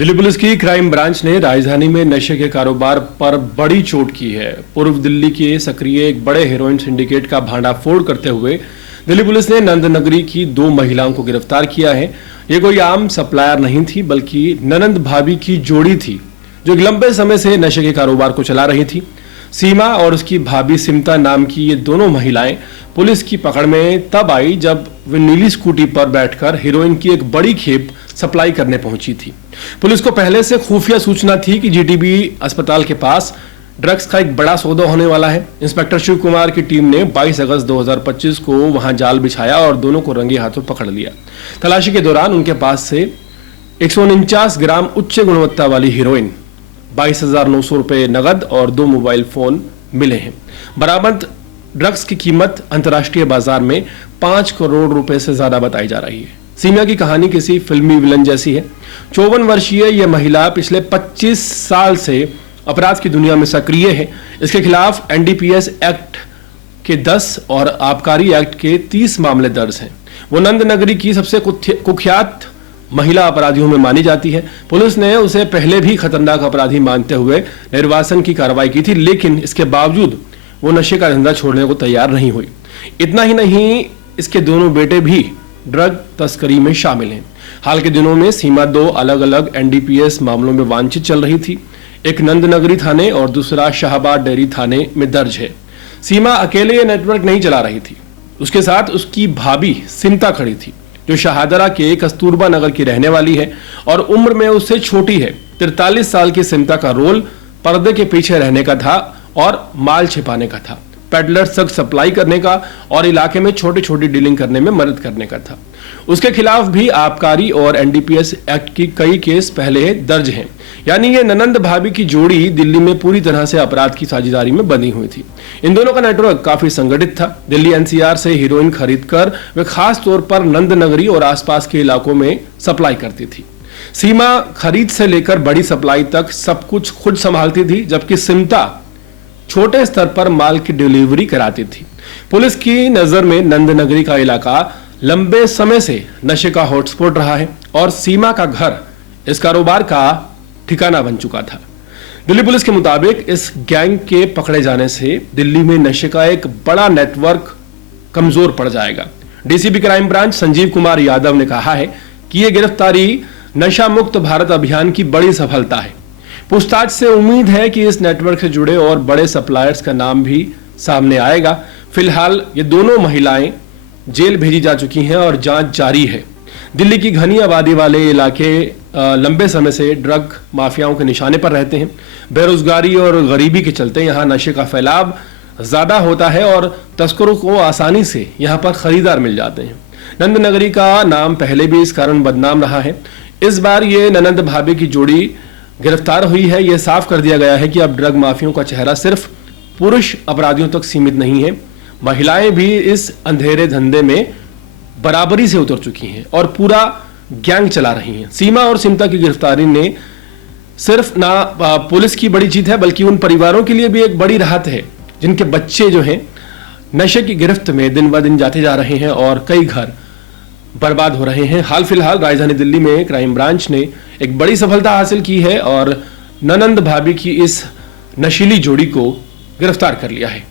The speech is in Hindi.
दिल्ली पुलिस की क्राइम ब्रांच ने राजधानी में नशे के कारोबार पर बड़ी चोट की है। पूर्व दिल्ली के सक्रिय एक बड़े हेरोइन सिंडिकेट का भांडाफोड़ करते हुए दिल्ली पुलिस ने नंद नगरी की 2 महिलाओं को गिरफ्तार किया है। ये कोई आम सप्लायर नहीं थी, बल्कि ननंद भाभी की जोड़ी थी जो एक लंबे समय से नशे के कारोबार को चला रही थी। सीमा और उसकी भाभी सिमता नाम की ये दोनों महिलाएं पुलिस की पकड़ में तब आई जब वे नीली स्कूटी पर बैठकर हेरोइन की एक बड़ी खेप सप्लाई करने पहुंची थी। पुलिस को पहले से खुफिया सूचना थी कि जीटीबी अस्पताल के पास ड्रग्स का एक बड़ा सौदा होने वाला है। इंस्पेक्टर शिव कुमार की टीम ने 22 अगस्त 2025 को वहां जाल बिछाया और दोनों को रंगे हाथों पकड़ लिया। तलाशी के दौरान उनके पास से 149 ग्राम उच्च गुणवत्ता वाली हेरोइन, 22,900 रुपए नगद और 2 मोबाइल फोन मिले हैं। बरामद ड्रग्स की कीमत अंतर्राष्ट्रीय बाजार में 5 करोड़ रुपए से ज्यादा बताई जा रही है। सीमा की कहानी किसी फिल्मी विलन जैसी है। 54 वर्षीय यह महिला पिछले 25 साल से अपराध की दुनिया में सक्रिय है। इसके खिलाफ एनडीपीएस एक्ट के 10 और आबकारी एक्ट के 30 मामले दर्ज हैं। वो नंद नगरी की सबसे कुख्यात महिला अपराधियों में मानी जाती है। पुलिस ने उसे पहले भी खतरनाक अपराधी मानते हुए निर्वासन की कार्रवाई की थी, लेकिन इसके बावजूद वो नशे का धंधा छोड़ने को तैयार नहीं हुई। इतना ही नहीं, इसके दोनों बेटे भी ड्रग तस्करी में शामिल हैं। हाल के दिनों में सीमा 2 अलग अलग एनडीपीएस मामलों में वांछित चल रही थी। एक नंद नगरी थाने और दूसरा शाहबाद डेयरी थाने में दर्ज है। सीमा अकेले ये नेटवर्क नहीं चला रही थी, उसके साथ उसकी भाभी सिमता खड़ी थी जो शाहदरा के कस्तूरबा नगर की रहने वाली है और उम्र में उससे छोटी है। 43 साल की सिमता का रोल पर्दे के पीछे रहने का था और माल छिपाने का था, पेडलर्स तक सप्लाई करने का और इलाके में छोटी छोटी डीलिंग करने में मदद करने का था। उसके खिलाफ भी आबकारी और एनडीपीएस एक्ट की कई केस पहले दर्ज हैं। यानी ये ननंद भाभी की जोड़ी दिल्ली में पूरी तरह से अपराध की साझेदारी में बंधी हुई थी। इन दोनों का नेटवर्क काफी संगठित था। दिल्ली एनसीआर से हीरोइन खरीदकर वे खास तौर पर नंद नगरी और आसपास के इलाकों में सप्लाई करती थी। सीमा खरीद से लेकर बड़ी सप्लाई तक सब कुछ खुद संभालती थी, जबकि सिमता छोटे स्तर पर माल की डिलीवरी कराती थी। पुलिस की नजर में नंद नगरी का इलाका लंबे समय से नशे का हॉटस्पॉट रहा है और सीमा का घर इस कारोबार का ठिकाना बन चुका था। दिल्ली पुलिस के मुताबिक इस गैंग के पकड़े जाने से दिल्ली में नशे का एक बड़ा नेटवर्क कमजोर पड़ जाएगा। DCP crime branch Sanjeev Kumar Yadav ने कहा है कि यह गिरफ्तारी नशा मुक्त भारत अभियान की बड़ी सफलता है। पूछताछ से उम्मीद है कि इस नेटवर्क से जुड़े और बड़े सप्लायर्स का नाम भी सामने आएगा। फिलहाल ये दोनों महिलाएं जेल भेजी जा चुकी हैं और जांच जारी है। दिल्ली की घनी आबादी वाले इलाके लंबे समय से ड्रग माफियाओं के निशाने पर रहते हैं। बेरोजगारी और गरीबी के चलते यहाँ नशे का फैलाव ज्यादा होता है और तस्करों को आसानी से यहाँ पर खरीदार मिल जाते हैं। नंद नगरी का नाम पहले भी इस कारण बदनाम रहा है। इस बार ये ननंद भाभी की जोड़ी गिरफ्तार हुई है। यह साफ कर दिया गया है कि अब ड्रग माफियों का चेहरा सिर्फ पुरुष अपराधियों तक सीमित नहीं है। महिलाएं भी इस अंधेरे धंधे में बराबरी से उतर चुकी हैं और पूरा गैंग चला रही हैं। सीमा और सिमता की गिरफ्तारी ने सिर्फ ना पुलिस की बड़ी जीत है, बल्कि उन परिवारों के लिए भी एक बड़ी राहत है जिनके बच्चे जो हैं नशे की गिरफ्त में दिन ब दिन जाते जा रहे हैं और कई घर बर्बाद हो रहे हैं। हाल फिलहाल राजधानी दिल्ली में क्राइम ब्रांच ने एक बड़ी सफलता हासिल की है और ननंद भाभी की इस नशीली जोड़ी को गिरफ्तार कर लिया है।